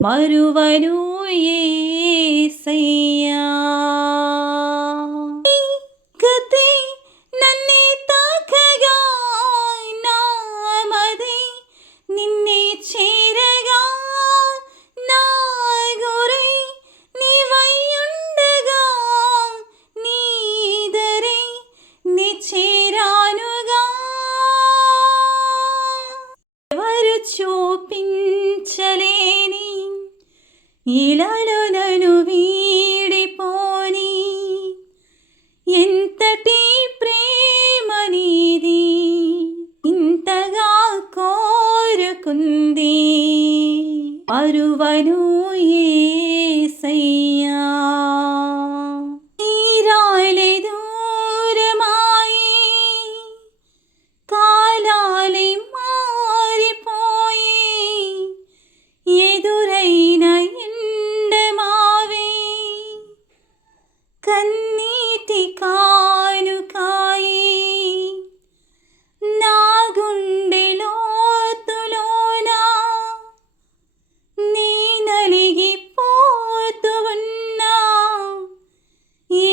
మరువను యేసయ్యా. నీ కృపే నన్నే తాకగా, నామది నిన్నే చేరగా, నా గురి నీవయ్యుండగా, నీదరి నీ చేరానుగా. ఎవరు చూపించలేని ఇలాలో నన్ను వీడిపోని ఎంతటి ప్రేమ నీది, ఇంతగా కోరుకుంది మరువను యేసయ్యా. తీరాలే దూరమాయే, కాలాలే మారిపోయే, ఎదురైన ఎండమావే కన్నీటి కానుకాయే, నా గుండె లోతులోనా నీ నలిగిపోతూ ఉన్నా, ఈ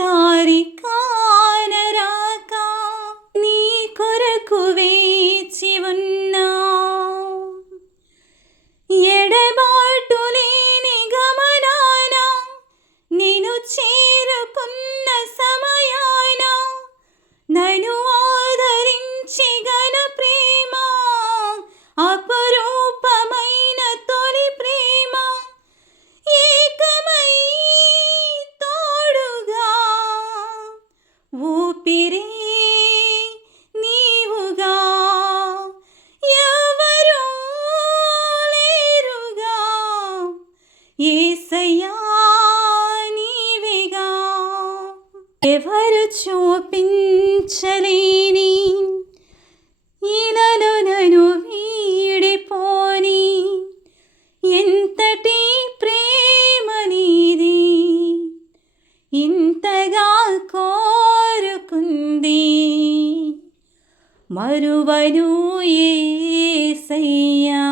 దారి కానరాక నీ కొరకు వేచి ఉన్నా. ఎడబాటు లేని గమనాన నేను చేరుకున్న సమయాన నన్ను ఆదరించి గల ప్రేమ, అపరూపమైన తొలి ప్రేమ, ఏకమై తోడుగా ఊపిరే నీవుగా, ఎవరు లేరుగా, యేసయ్యా నీవేగా. ఎవరు చూపించలేని ఇలాలో నన్ను వీడిపోని ఎంతటి ప్రేమ నీది, ఇంతగా కోరుకుంది మరువను యేసయ్యా.